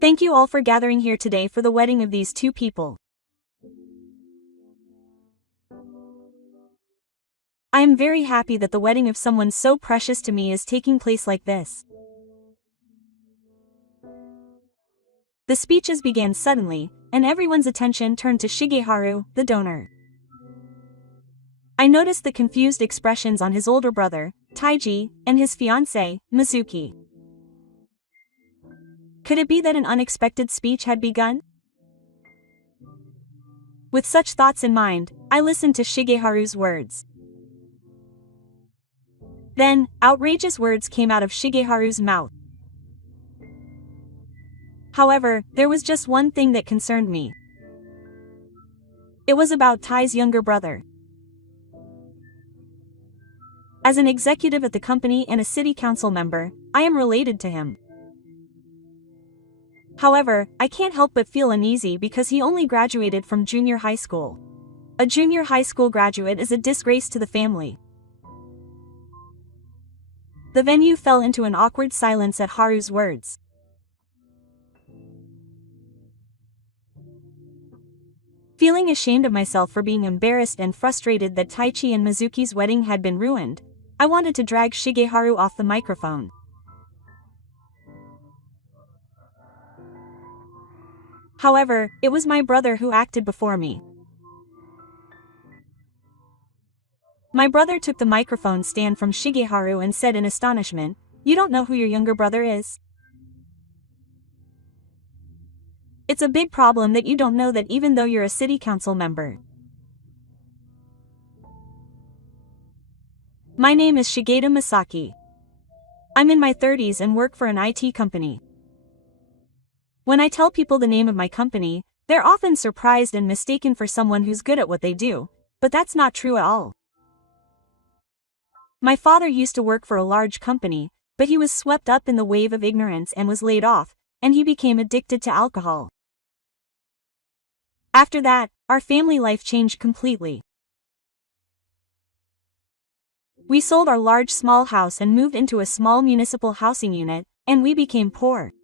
Thank you all for gathering here today for the wedding of these two people. I am very happy that the wedding of someone so precious to me is taking place like this. The speeches began suddenly, and everyone's attention turned to Shigeharu, the donor. I noticed the confused expressions on his older brother, Taiji, and his fiancée, Mizuki. Could it be that an unexpected speech had begun? With such thoughts in mind, I listened to Shigeharu's words. Then, outrageous words came out of Shigeharu's mouth. However, there was just one thing that concerned me. It was about Tai's younger brother. As an executive at the company and a city council member, I am related to him. However, I can't help but feel uneasy because he only graduated from junior high school. A junior high school graduate is a disgrace to the family. The venue fell into an awkward silence at Haru's words. Feeling ashamed of myself for being embarrassed and frustrated that Taichi and Mizuki's wedding had been ruined, I wanted to drag Shigeharu off the microphone. However, it was my brother who acted before me. My brother took the microphone stand from Shigeharu and said in astonishment, "You don't know who your younger brother is? It's a big problem that you don't know that even though you're a city council member." My name is Shigeta Masaki. I'm in my 30s and work for an IT company. When I tell people the name of my company, they're often surprised and mistaken for someone who's good at what they do, but that's not true at all. My father used to work for a large company, but he was swept up in the wave of ignorance and was laid off, and he became addicted to alcohol. After that, our family life changed completely. We sold our large small house and moved into a small municipal housing unit, and we became poor.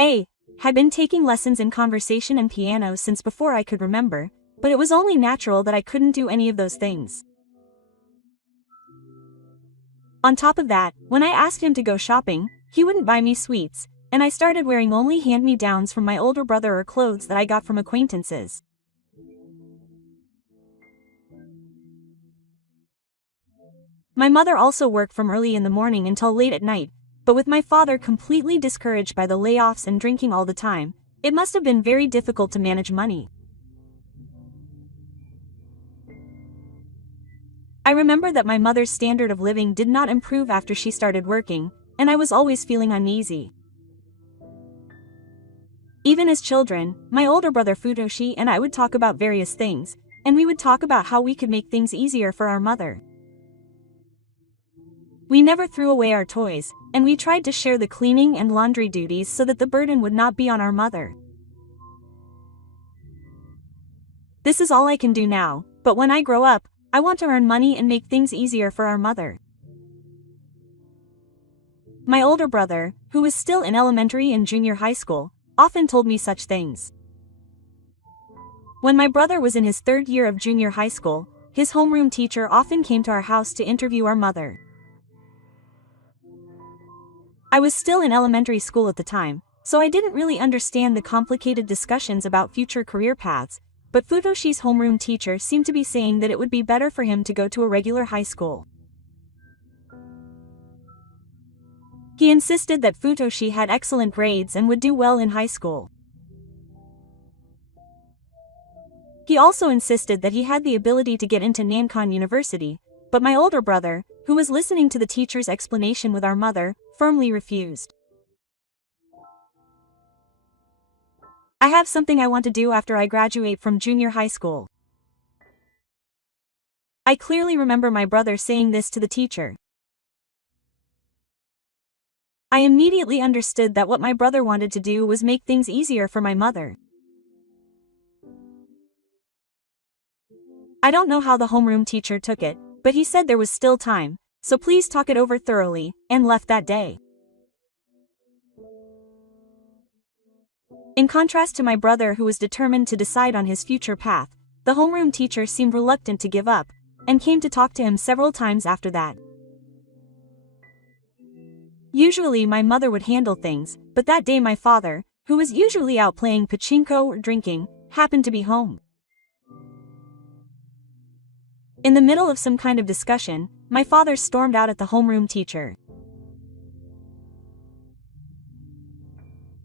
I had been taking lessons in conversation and piano since before I could remember, but it was only natural that I couldn't do any of those things. On top of that, when I asked him to go shopping, he wouldn't buy me sweets, and I started wearing only hand-me-downs from my older brother or clothes that I got from acquaintances. My mother also worked from early in the morning until late at night, but with my father completely discouraged by the layoffs and drinking all the time, it must have been very difficult to manage money. I remember that my mother's standard of living did not improve after she started working, and I was always feeling uneasy. Even as children, my older brother Futoshi and I would talk about various things, and we would talk about how we could make things easier for our mother. We never threw away our toys, and we tried to share the cleaning and laundry duties so that the burden would not be on our mother. This is all I can do now, but when I grow up, I want to earn money and make things easier for our mother. My older brother, who was still in elementary and junior high school, often told me such things. When my brother was in his third year of junior high school, his homeroom teacher often came to our house to interview our mother. I was still in elementary school at the time, so I didn't really understand the complicated discussions about future career paths, but Futoshi's homeroom teacher seemed to be saying that it would be better for him to go to a regular high school. He insisted that Futoshi had excellent grades and would do well in high school. He also insisted that he had the ability to get into Nankan University, but my older brother, who was listening to the teacher's explanation with our mother, firmly refused. I have something I want to do after I graduate from junior high school. I clearly remember my brother saying this to the teacher. I immediately understood that what my brother wanted to do was make things easier for my mother. I don't know how the homeroom teacher took it, but he said there was still time, so please talk it over thoroughly, and left that day. In contrast to my brother, who was determined to decide on his future path, the homeroom teacher seemed reluctant to give up, and came to talk to him several times after that. Usually my mother would handle things, but that day my father, who was usually out playing pachinko or drinking, happened to be home. In the middle of some kind of discussion, my father stormed out at the homeroom teacher.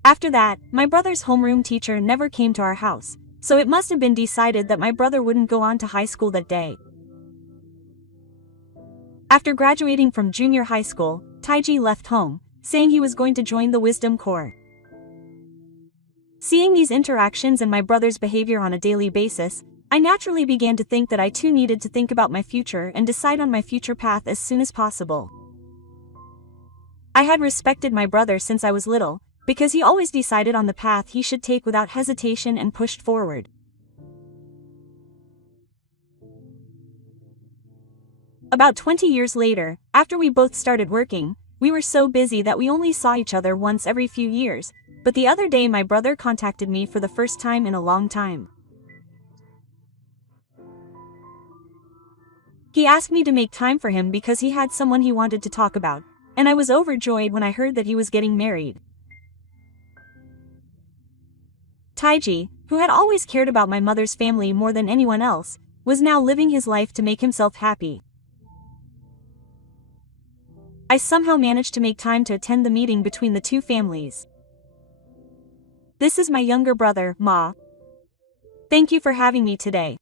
After that, my brother's homeroom teacher never came to our house, so it must have been decided that my brother wouldn't go on to high school that day. After graduating from junior high school, Taiji left home, saying he was going to join the Wisdom Corps. Seeing these interactions and my brother's behavior on a daily basis, I naturally began to think that I too needed to think about my future and decide on my future path as soon as possible. I had respected my brother since I was little, because he always decided on the path he should take without hesitation and pushed forward. About 20 years later, after we both started working, we were so busy that we only saw each other once every few years, but the other day my brother contacted me for the first time in a long time. He asked me to make time for him because he had someone he wanted to talk about, and I was overjoyed when I heard that he was getting married. Taiji, who had always cared about my mother's family more than anyone else, was now living his life to make himself happy. I somehow managed to make time to attend the meeting between the two families. This is my younger brother, Ma. Thank you for having me today.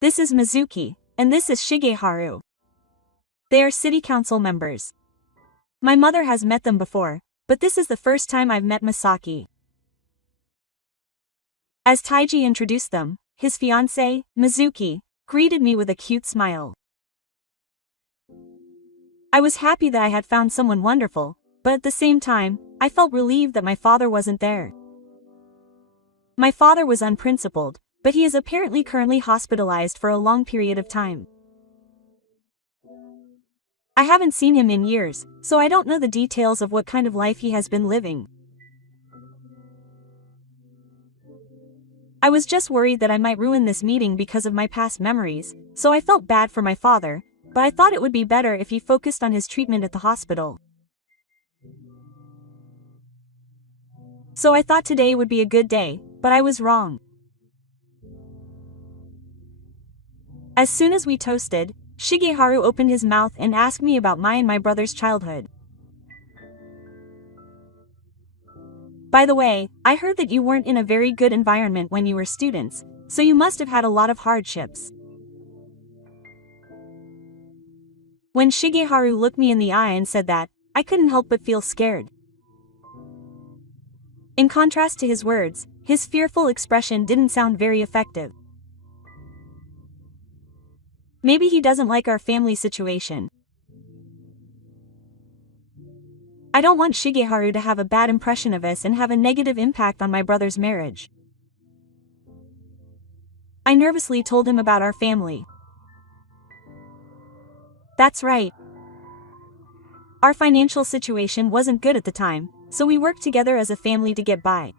This is Mizuki, and this is Shigeharu. They are city council members. My mother has met them before, but this is the first time I've met Masaki. As Taiji introduced them, his fiancée, Mizuki, greeted me with a cute smile. I was happy that I had found someone wonderful, but at the same time, I felt relieved that my father wasn't there. My father was unprincipled, but he is apparently currently hospitalized for a long period of time. I haven't seen him in years, so I don't know the details of what kind of life he has been living. I was just worried that I might ruin this meeting because of my past memories, so I felt bad for my father, but I thought it would be better if he focused on his treatment at the hospital. So I thought today would be a good day, but I was wrong. As soon as we toasted, Shigeharu opened his mouth and asked me about my and my brother's childhood. By the way, I heard that you weren't in a very good environment when you were students, so you must have had a lot of hardships. When Shigeharu looked me in the eye and said that, I couldn't help but feel scared. In contrast to his words, his fearful expression didn't sound very effective. Maybe he doesn't like our family situation. I don't want Shigeharu to have a bad impression of us and have a negative impact on my brother's marriage. I nervously told him about our family. That's right. Our financial situation wasn't good at the time, so we worked together as a family to get by.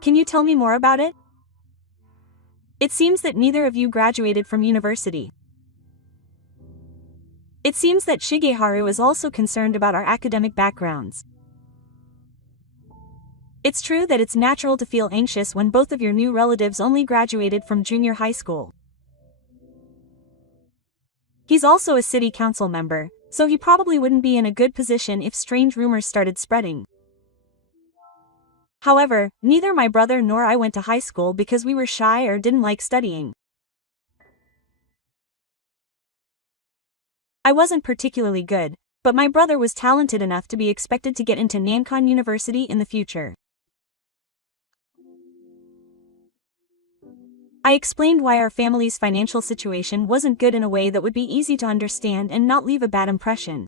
Can you tell me more about it? It seems that neither of you graduated from university. It seems that Shigeharu is also concerned about our academic backgrounds. It's true that it's natural to feel anxious when both of your new relatives only graduated from junior high school. He's also a city council member, so he probably wouldn't be in a good position if strange rumors started spreading. However, neither my brother nor I went to high school because we were shy or didn't like studying. I wasn't particularly good, but my brother was talented enough to be expected to get into Nankan University in the future. I explained why our family's financial situation wasn't good in a way that would be easy to understand and not leave a bad impression.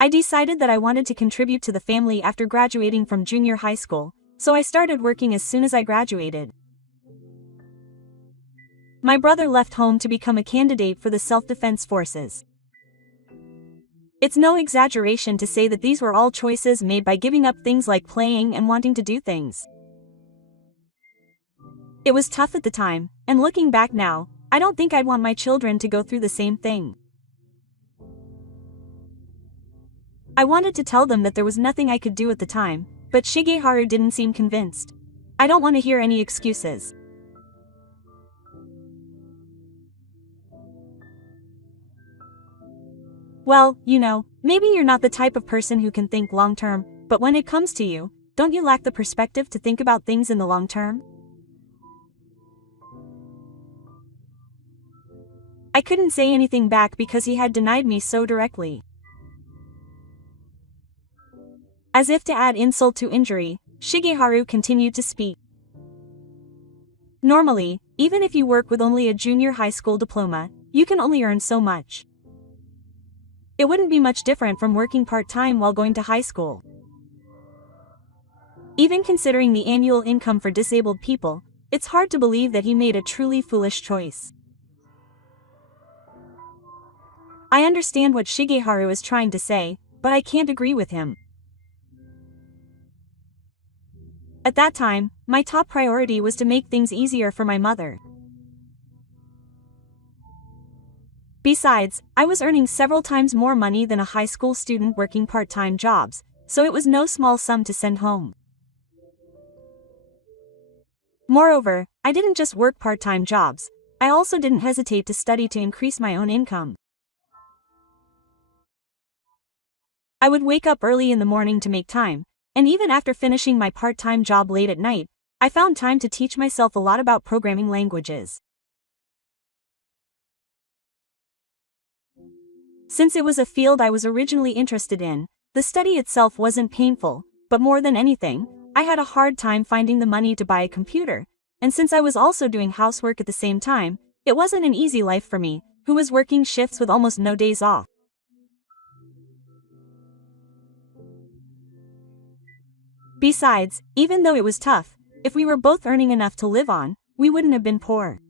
I decided that I wanted to contribute to the family after graduating from junior high school, so I started working as soon as I graduated. My brother left home to become a candidate for the self-defense forces. It's no exaggeration to say that these were all choices made by giving up things like playing and wanting to do things. It was tough at the time, and looking back now, I don't think I'd want my children to go through the same thing. I wanted to tell them that there was nothing I could do at the time, but Shigeharu didn't seem convinced. I don't want to hear any excuses. Well, maybe you're not the type of person who can think long term, but when it comes to you, don't you lack the perspective to think about things in the long term? I couldn't say anything back because he had denied me so directly. As if to add insult to injury, Shigeharu continued to speak. Normally, even if you work with only a junior high school diploma, you can only earn so much. It wouldn't be much different from working part-time while going to high school. Even considering the annual income for disabled people, it's hard to believe that he made a truly foolish choice. I understand what Shigeharu is trying to say, but I can't agree with him. At that time, my top priority was to make things easier for my mother. Besides, I was earning several times more money than a high school student working part-time jobs, so it was no small sum to send home. Moreover, I didn't just work part-time jobs, I also didn't hesitate to study to increase my own income. I would wake up early in the morning to make time, and even after finishing my part-time job late at night, I found time to teach myself a lot about programming languages. Since it was a field I was originally interested in, the study itself wasn't painful, but more than anything, I had a hard time finding the money to buy a computer, and since I was also doing housework at the same time, it wasn't an easy life for me, who was working shifts with almost no days off. Besides, even though it was tough, if we were both earning enough to live on, we wouldn't have been poor.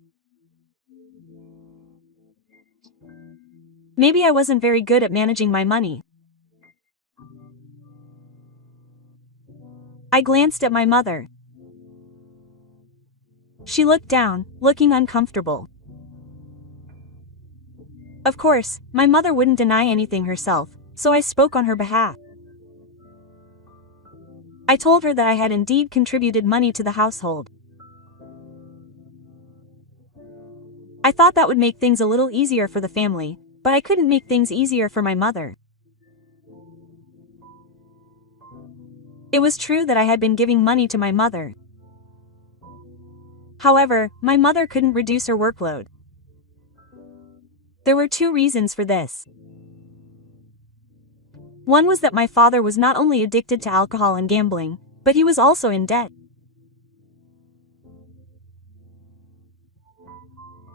Maybe I wasn't very good at managing my money. I glanced at my mother. She looked down, looking uncomfortable. Of course, my mother wouldn't deny anything herself, so I spoke on her behalf. I told her that I had indeed contributed money to the household. I thought that would make things a little easier for the family, but I couldn't make things easier for my mother. It was true that I had been giving money to my mother. However, my mother couldn't reduce her workload. There were two reasons for this. One was that my father was not only addicted to alcohol and gambling, but he was also in debt.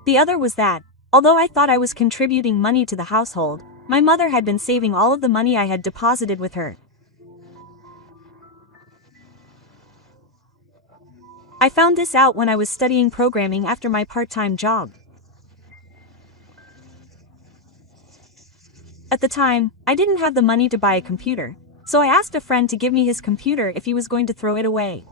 The other was that, although I thought I was contributing money to the household, my mother had been saving all of the money I had deposited with her. I found this out when I was studying programming after my part-time job. At the time, I didn't have the money to buy a computer, so I asked a friend to give me his computer if he was going to throw it away.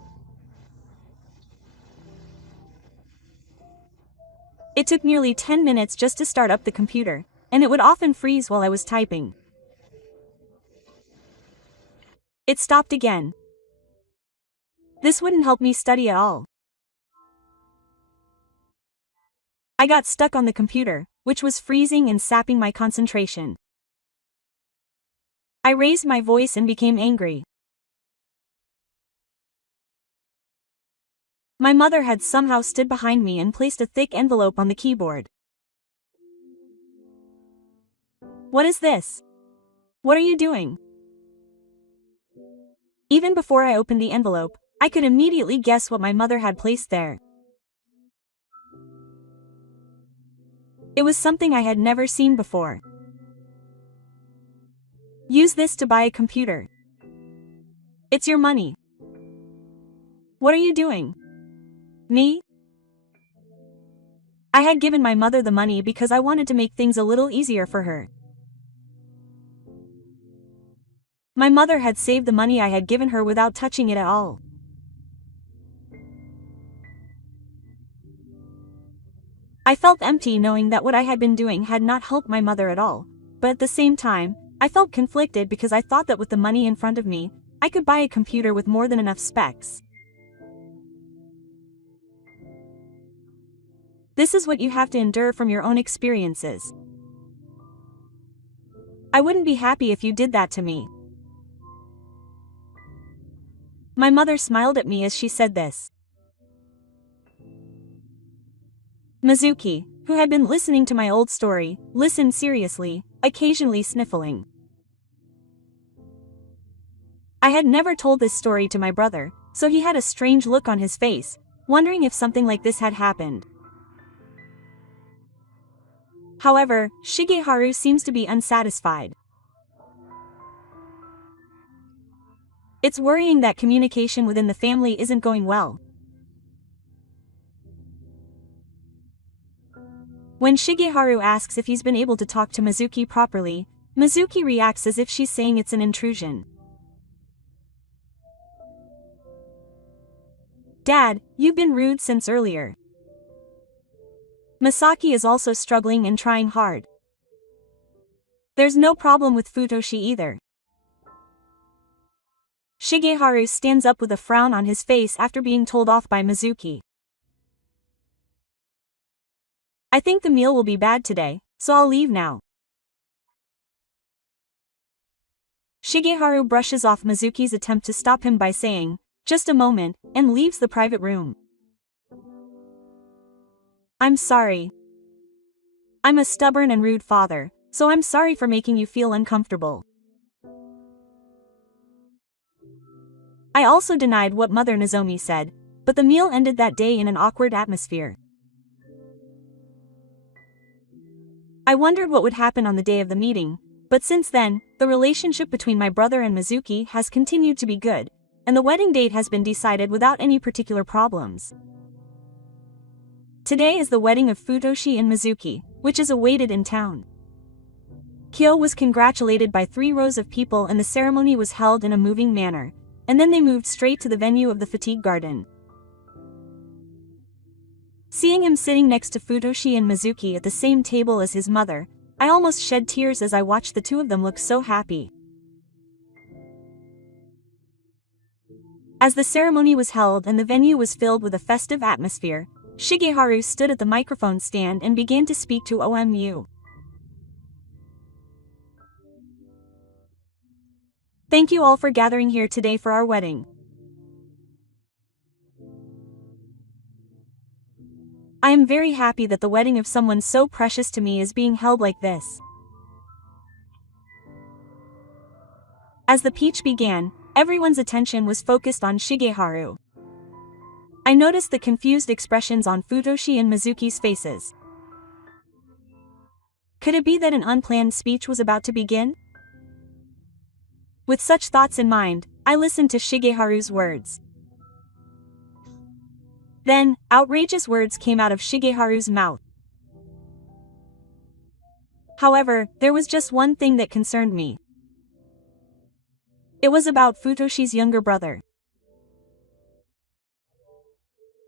It took nearly 10 minutes just to start up the computer, and it would often freeze while I was typing. It stopped again. This wouldn't help me study at all. I got stuck on the computer, which was freezing and sapping my concentration. I raised my voice and became angry. My mother had somehow stood behind me and placed a thick envelope on the keyboard. "What is this? What are you doing?" Even before I opened the envelope, I could immediately guess what my mother had placed there. It was something I had never seen before. "Use this to buy a computer. It's your money." "What are you doing?" "Me?" I had given my mother the money because I wanted to make things a little easier for her. My mother had saved the money I had given her without touching it at all. I felt empty knowing that what I had been doing had not helped my mother at all, but at the same time, I felt conflicted because I thought that with the money in front of me, I could buy a computer with more than enough specs. This is what you have to endure from your own experiences. I wouldn't be happy if you did that to me. My mother smiled at me as she said this. Mizuki, who had been listening to my old story, listened seriously, occasionally sniffling. I had never told this story to my brother, so he had a strange look on his face, wondering if something like this had happened. However, Shigeharu seems to be unsatisfied. It's worrying that communication within the family isn't going well. When Shigeharu asks if he's been able to talk to Mizuki properly, Mizuki reacts as if she's saying it's an intrusion. Dad, you've been rude since earlier. Masaki is also struggling and trying hard. There's no problem with Futoshi either. Shigeharu stands up with a frown on his face after being told off by Mizuki. I think the meal will be bad today, so I'll leave now. Shigeharu brushes off Mizuki's attempt to stop him by saying, "Just a moment," and leaves the private room. I'm sorry. I'm a stubborn and rude father, so I'm sorry for making you feel uncomfortable. I also denied what Mother Nozomi said, but the meal ended that day in an awkward atmosphere. I wondered what would happen on the day of the meeting, but since then, the relationship between my brother and Mizuki has continued to be good, and the wedding date has been decided without any particular problems. Today is the wedding of Futoshi and Mizuki, which is awaited in town. Kyo was congratulated by 3 rows of people and the ceremony was held in a moving manner, and then they moved straight to the venue of the Fatigue Garden. Seeing him sitting next to Futoshi and Mizuki at the same table as his mother, I almost shed tears as I watched the two of them look so happy. As the ceremony was held and the venue was filled with a festive atmosphere, Shigeharu stood at the microphone stand and began to speak to OMU. Thank you all for gathering here today for our wedding. I am very happy that the wedding of someone so precious to me is being held like this. As the speech began, everyone's attention was focused on Shigeharu. I noticed the confused expressions on Futoshi and Mizuki's faces. Could it be that an unplanned speech was about to begin? With such thoughts in mind, I listened to Shigeharu's words. Then, outrageous words came out of Shigeharu's mouth. However, there was just one thing that concerned me. It was about Futoshi's younger brother.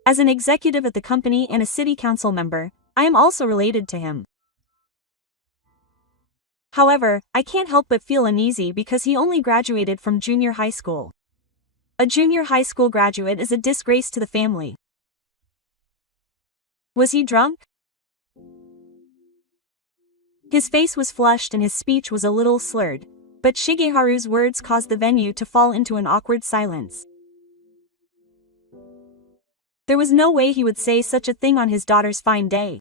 As an executive at the company and a city council member, I am also related to him. However, I can't help but feel uneasy because he only graduated from junior high school. A junior high school graduate is a disgrace to the family. Was he drunk? His face was flushed and his speech was a little slurred, but Shigeharu's words caused the venue to fall into an awkward silence. There was no way he would say such a thing on his daughter's fine day.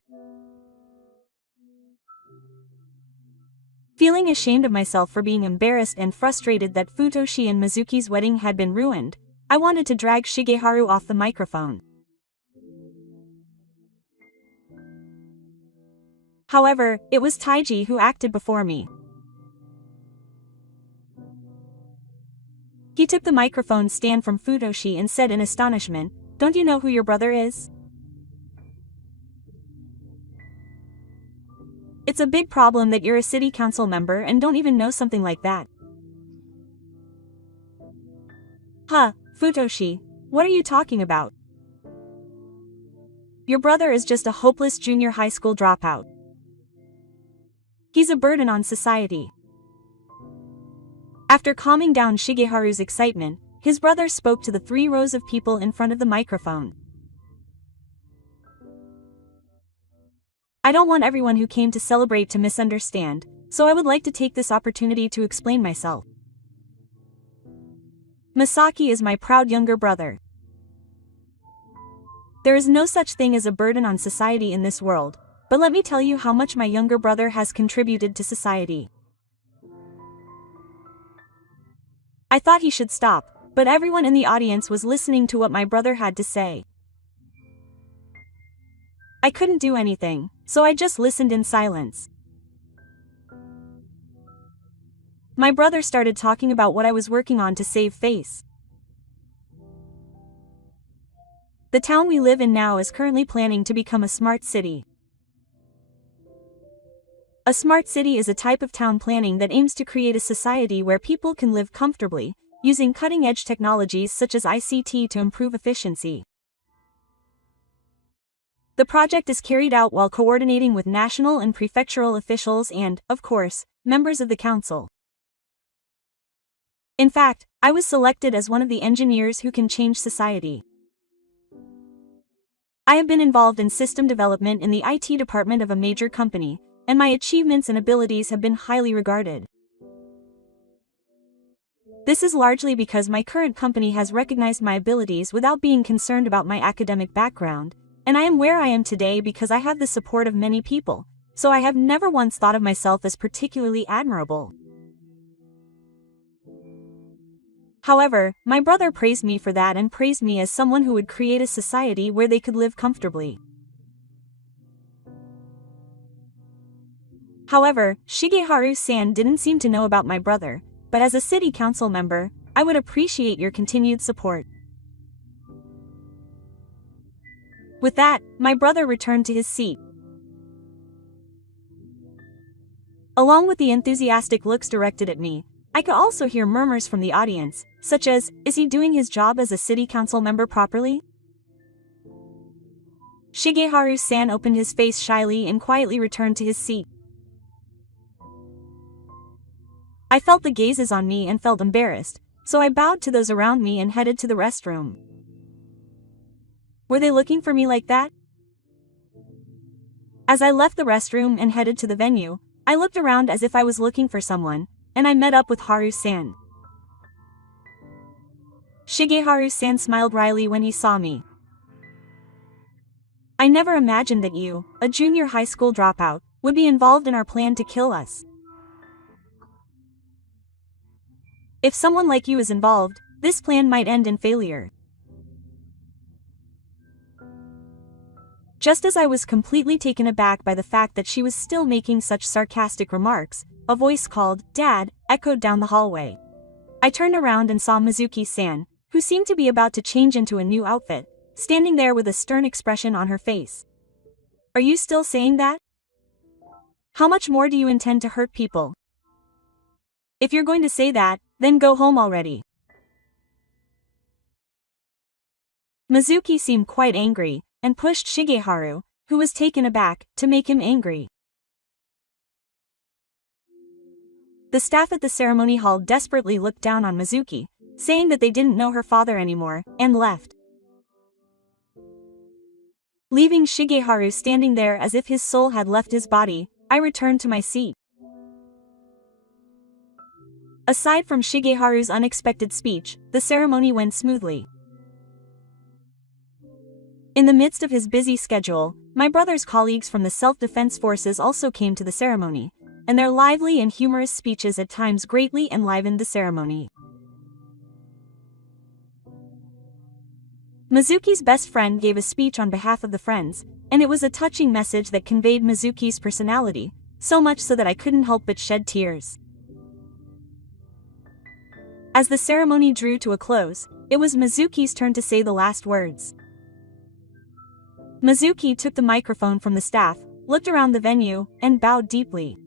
Feeling ashamed of myself for being embarrassed and frustrated that Futoshi and Mizuki's wedding had been ruined, I wanted to drag Shigeharu off the microphone. However, it was Taiji who acted before me. He took the microphone stand from Futoshi and said in astonishment, "Don't you know who your brother is?" It's a big problem that you're a city council member and don't even know something like that. Huh, Futoshi, what are you talking about? Your brother is just a hopeless junior high school dropout. He's a burden on society. After calming down Shigeharu's excitement, his brother spoke to the 3 rows of people in front of the microphone. I don't want everyone who came to celebrate to misunderstand, so I would like to take this opportunity to explain myself. Masaki is my proud younger brother. There is no such thing as a burden on society in this world, but let me tell you how much my younger brother has contributed to society. I thought he should stop, but everyone in the audience was listening to what my brother had to say. I couldn't do anything, so I just listened in silence. My brother started talking about what I was working on to save face. The town we live in now is currently planning to become a smart city. A smart city is a type of town planning that aims to create a society where people can live comfortably, using cutting-edge technologies such as ICT to improve efficiency. The project is carried out while coordinating with national and prefectural officials and, of course, members of the council. In fact, I was selected as one of the engineers who can change society. I have been involved in system development in the IT department of a major company, and my achievements and abilities have been highly regarded. This is largely because my current company has recognized my abilities without being concerned about my academic background, and I am where I am today because I have the support of many people, so I have never once thought of myself as particularly admirable. However, my brother praised me for that and praised me as someone who would create a society where they could live comfortably. However, Shigeharu-san didn't seem to know about my brother, but as a city council member, I would appreciate your continued support. With that, my brother returned to his seat. Along with the enthusiastic looks directed at me, I could also hear murmurs from the audience, such as, is he doing his job as a city council member properly? Shigeharu-san opened his face shyly and quietly returned to his seat. I felt the gazes on me and felt embarrassed, so I bowed to those around me and headed to the restroom. Were they looking for me like that? As I left the restroom and headed to the venue, I looked around as if I was looking for someone, and I met up with Haru-san. Shigeharu-san smiled wryly when he saw me. I never imagined that you, a junior high school dropout, would be involved in our plan to kill us. If someone like you is involved, this plan might end in failure. Just as I was completely taken aback by the fact that she was still making such sarcastic remarks, a voice called, "Dad," echoed down the hallway. I turned around and saw Mizuki-san, who seemed to be about to change into a new outfit, standing there with a stern expression on her face. Are you still saying that? How much more do you intend to hurt people? If you're going to say that, then go home already. Mizuki seemed quite angry, and pushed Shigeharu, who was taken aback, to make him angry. The staff at the ceremony hall desperately looked down on Mizuki, saying that they didn't know her father anymore, and left. Leaving Shigeharu standing there as if his soul had left his body, I returned to my seat. Aside from Shigeharu's unexpected speech, the ceremony went smoothly. In the midst of his busy schedule, my brother's colleagues from the self-defense forces also came to the ceremony, and their lively and humorous speeches at times greatly enlivened the ceremony. Mizuki's best friend gave a speech on behalf of the friends, and it was a touching message that conveyed Mizuki's personality, so much so that I couldn't help but shed tears. As the ceremony drew to a close, it was Mizuki's turn to say the last words. Mizuki took the microphone from the staff, looked around the venue, and bowed deeply.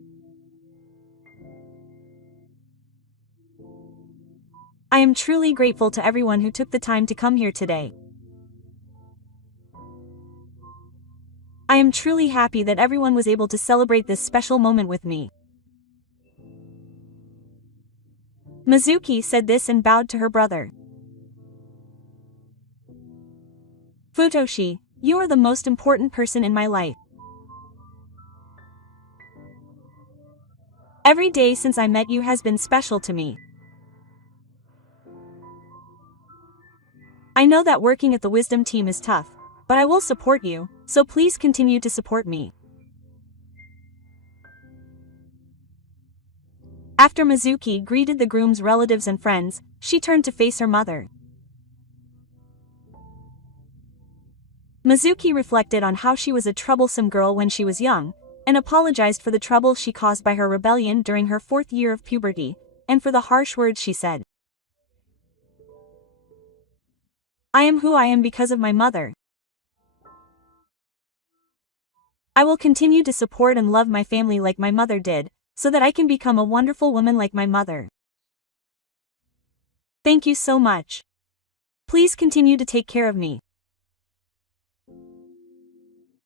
I am truly grateful to everyone who took the time to come here today. I am truly happy that everyone was able to celebrate this special moment with me. Mizuki said this and bowed to her brother. Futoshi, you are the most important person in my life. Every day since I met you has been special to me. I know that working at the Wisdom team is tough, but I will support you, so please continue to support me. After Mizuki greeted the groom's relatives and friends, she turned to face her mother. Mizuki reflected on how she was a troublesome girl when she was young, and apologized for the trouble she caused by her rebellion during her 4th year of puberty, and for the harsh words she said. I am who I am because of my mother. I will continue to support and love my family like my mother did, so that I can become a wonderful woman like my mother. Thank you so much. Please continue to take care of me.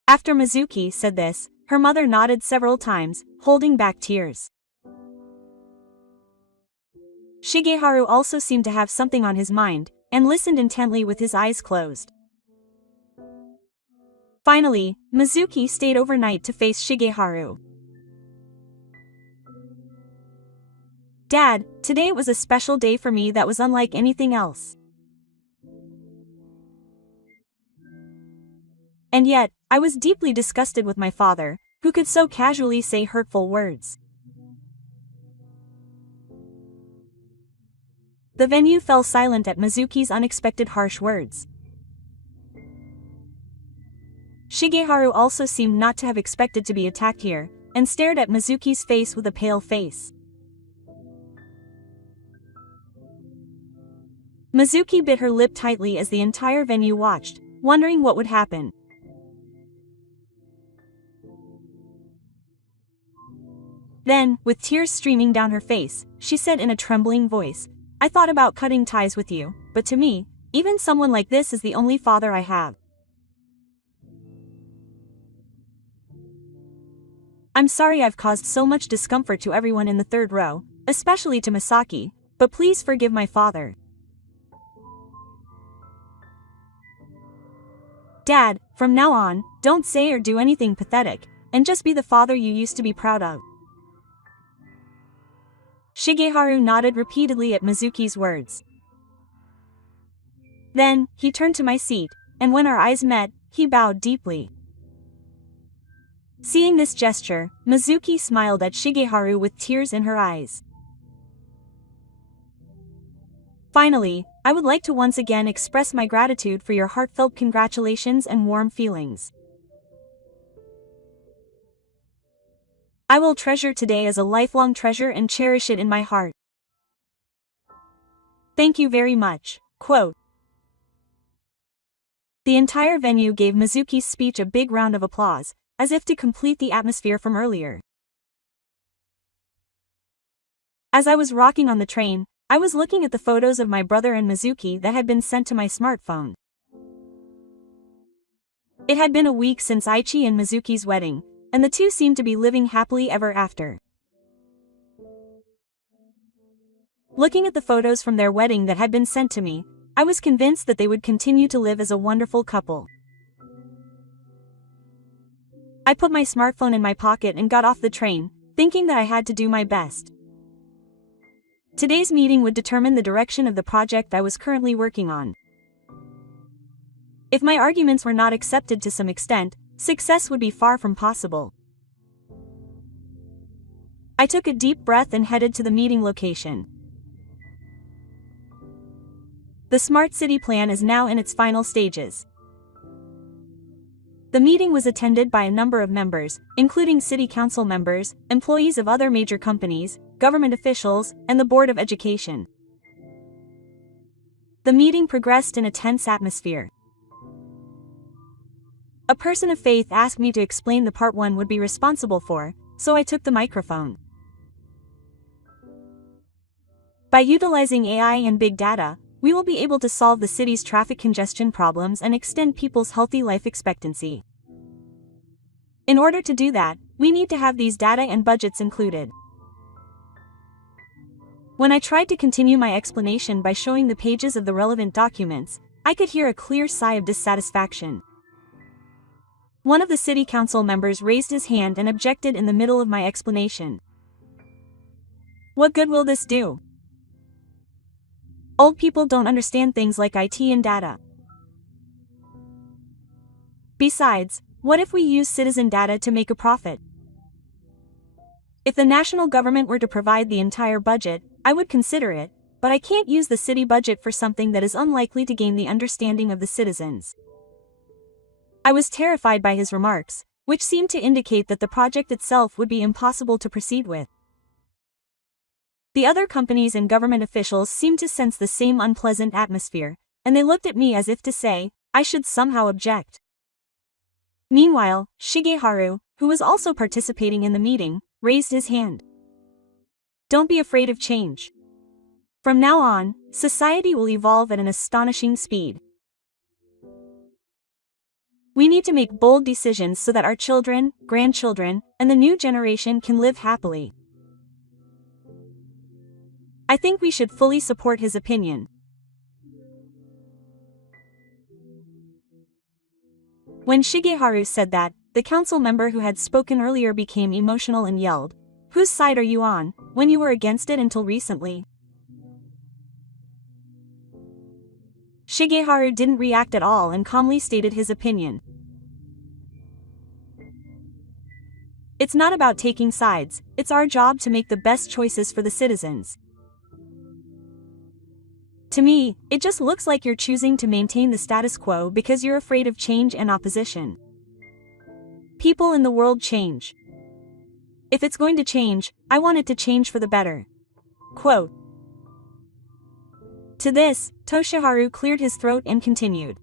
After Mizuki said this, her mother nodded several times, holding back tears. Shigeharu also seemed to have something on his mind, and listened intently with his eyes closed. Finally, Mizuki stayed overnight to face Shigeharu. Dad, today was a special day for me that was unlike anything else. And yet, I was deeply disgusted with my father, who could so casually say hurtful words. The venue fell silent at Mizuki's unexpected harsh words. Shigeharu also seemed not to have expected to be attacked here, and stared at Mizuki's face with a pale face. Mizuki bit her lip tightly as the entire venue watched, wondering what would happen. Then, with tears streaming down her face, she said in a trembling voice, I thought about cutting ties with you, but to me, even someone like this is the only father I have. I'm sorry I've caused so much discomfort to everyone in the 3rd row, especially to Misaki, but please forgive my father. Dad, from now on, don't say or do anything pathetic, and just be the father you used to be proud of. Shigeharu nodded repeatedly at Mizuki's words. Then, he turned to my seat, and when our eyes met, he bowed deeply. Seeing this gesture, Mizuki smiled at Shigeharu with tears in her eyes. Finally, I would like to once again express my gratitude for your heartfelt congratulations and warm feelings. I will treasure today as a lifelong treasure and cherish it in my heart. Thank you very much. Quote. The entire venue gave Mizuki's speech a big round of applause, as if to complete the atmosphere from earlier. As I was rocking on the train, I was looking at the photos of my brother and Mizuki that had been sent to my smartphone. It had been a week since Aichi and Mizuki's wedding, and the two seemed to be living happily ever after. Looking at the photos from their wedding that had been sent to me, I was convinced that they would continue to live as a wonderful couple. I put my smartphone in my pocket and got off the train, thinking that I had to do my best. Today's meeting would determine the direction of the project I was currently working on. If my arguments were not accepted to some extent, success would be far from possible. I took a deep breath and headed to the meeting location. The Smart City Plan is now in its final stages. The meeting was attended by a number of members, including city council members, employees of other major companies, government officials, and the Board of Education. The meeting progressed in a tense atmosphere. A person of faith asked me to explain the part one would be responsible for, so I took the microphone. By utilizing AI and big data, we will be able to solve the city's traffic congestion problems and extend people's healthy life expectancy. In order to do that, we need to have these data and budgets included. When I tried to continue my explanation by showing the pages of the relevant documents, I could hear a clear sigh of dissatisfaction. One of the city council members raised his hand and objected in the middle of my explanation. What good will this do? Old people don't understand things like IT and data. Besides, what if we use citizen data to make a profit? If the national government were to provide the entire budget, I would consider it, but I can't use the city budget for something that is unlikely to gain the understanding of the citizens. I was terrified by his remarks, which seemed to indicate that the project itself would be impossible to proceed with. The other companies and government officials seemed to sense the same unpleasant atmosphere, and they looked at me as if to say, I should somehow object. Meanwhile, Shigeharu, who was also participating in the meeting, raised his hand. Don't be afraid of change. From now on, society will evolve at an astonishing speed. We need to make bold decisions so that our children, grandchildren, and the new generation can live happily. I think we should fully support his opinion. When Shigeharu said that, the council member who had spoken earlier became emotional and yelled, "Whose side are you on, when you were against it until recently?" Shigeharu didn't react at all and calmly stated his opinion. It's not about taking sides, it's our job to make the best choices for the citizens. To me, it just looks like you're choosing to maintain the status quo because you're afraid of change and opposition. People in the world change. If it's going to change, I want it to change for the better. Quote. To this, Toshiharu cleared his throat and continued.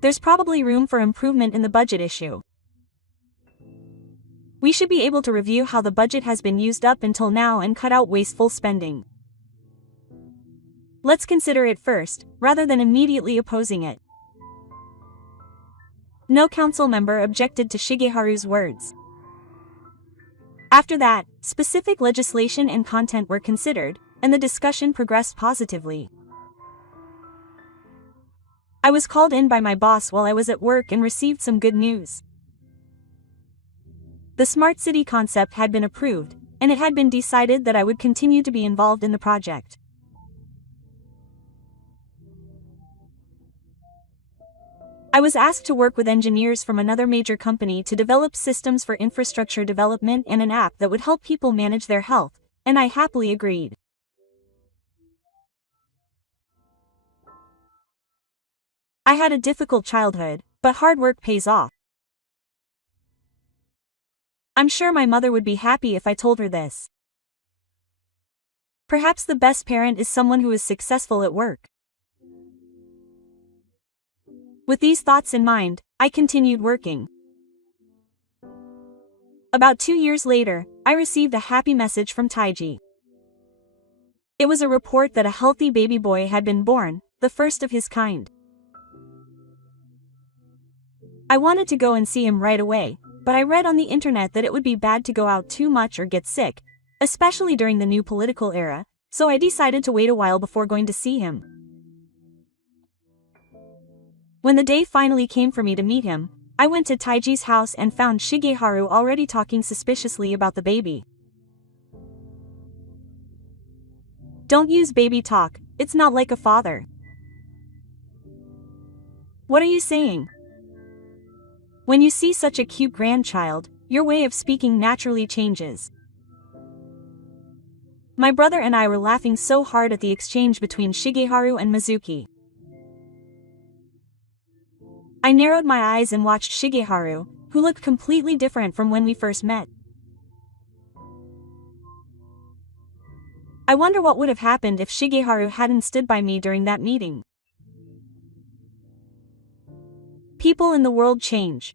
There's probably room for improvement in the budget issue. We should be able to review how the budget has been used up until now and cut out wasteful spending. Let's consider it first, rather than immediately opposing it. No council member objected to Shigeharu's words. After that, specific legislation and content were considered, and the discussion progressed positively. I was called in by my boss while I was at work and received some good news. The smart city concept had been approved, and it had been decided that I would continue to be involved in the project. I was asked to work with engineers from another major company to develop systems for infrastructure development and an app that would help people manage their health, and I happily agreed. I had a difficult childhood, but hard work pays off. I'm sure my mother would be happy if I told her this. Perhaps the best parent is someone who is successful at work. With these thoughts in mind, I continued working. About 2 years later, I received a happy message from Taiji. It was a report that a healthy baby boy had been born, the first of his kind. I wanted to go and see him right away, but I read on the internet that it would be bad to go out too much or get sick, especially during the new political era, so I decided to wait a while before going to see him. When the day finally came for me to meet him, I went to Taiji's house and found Shigeharu already talking suspiciously about the baby. Don't use baby talk, it's not like a father. What are you saying? When you see such a cute grandchild, your way of speaking naturally changes. My brother and I were laughing so hard at the exchange between Shigeharu and Mizuki. I narrowed my eyes and watched Shigeharu, who looked completely different from when we first met. I wonder what would have happened if Shigeharu hadn't stood by me during that meeting. People in the world change.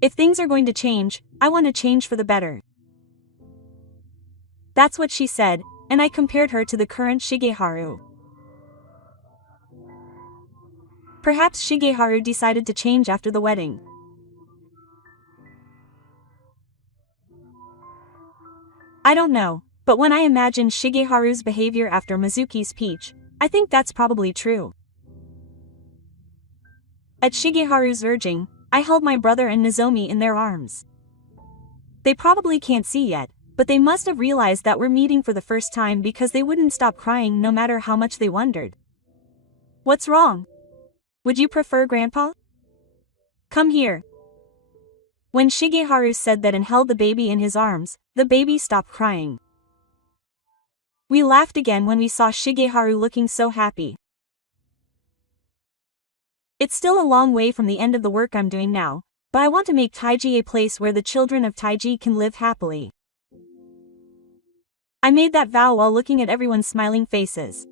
If things are going to change, I want to change for the better. That's what she said, and I compared her to the current Shigeharu. Perhaps Shigeharu decided to change after the wedding. I don't know, but when I imagine Shigeharu's behavior after Mizuki's speech, I think that's probably true. At Shigeharu's urging, I held my brother and Nozomi in their arms. They probably can't see yet, but they must have realized that we're meeting for the first time because they wouldn't stop crying no matter how much they wondered. What's wrong? Would you prefer Grandpa? Come here. When Shigeharu said that and held the baby in his arms, the baby stopped crying. We laughed again when we saw Shigeharu looking so happy. It's still a long way from the end of the work I'm doing now, but I want to make Taiji a place where the children of Taiji can live happily. I made that vow while looking at everyone's smiling faces.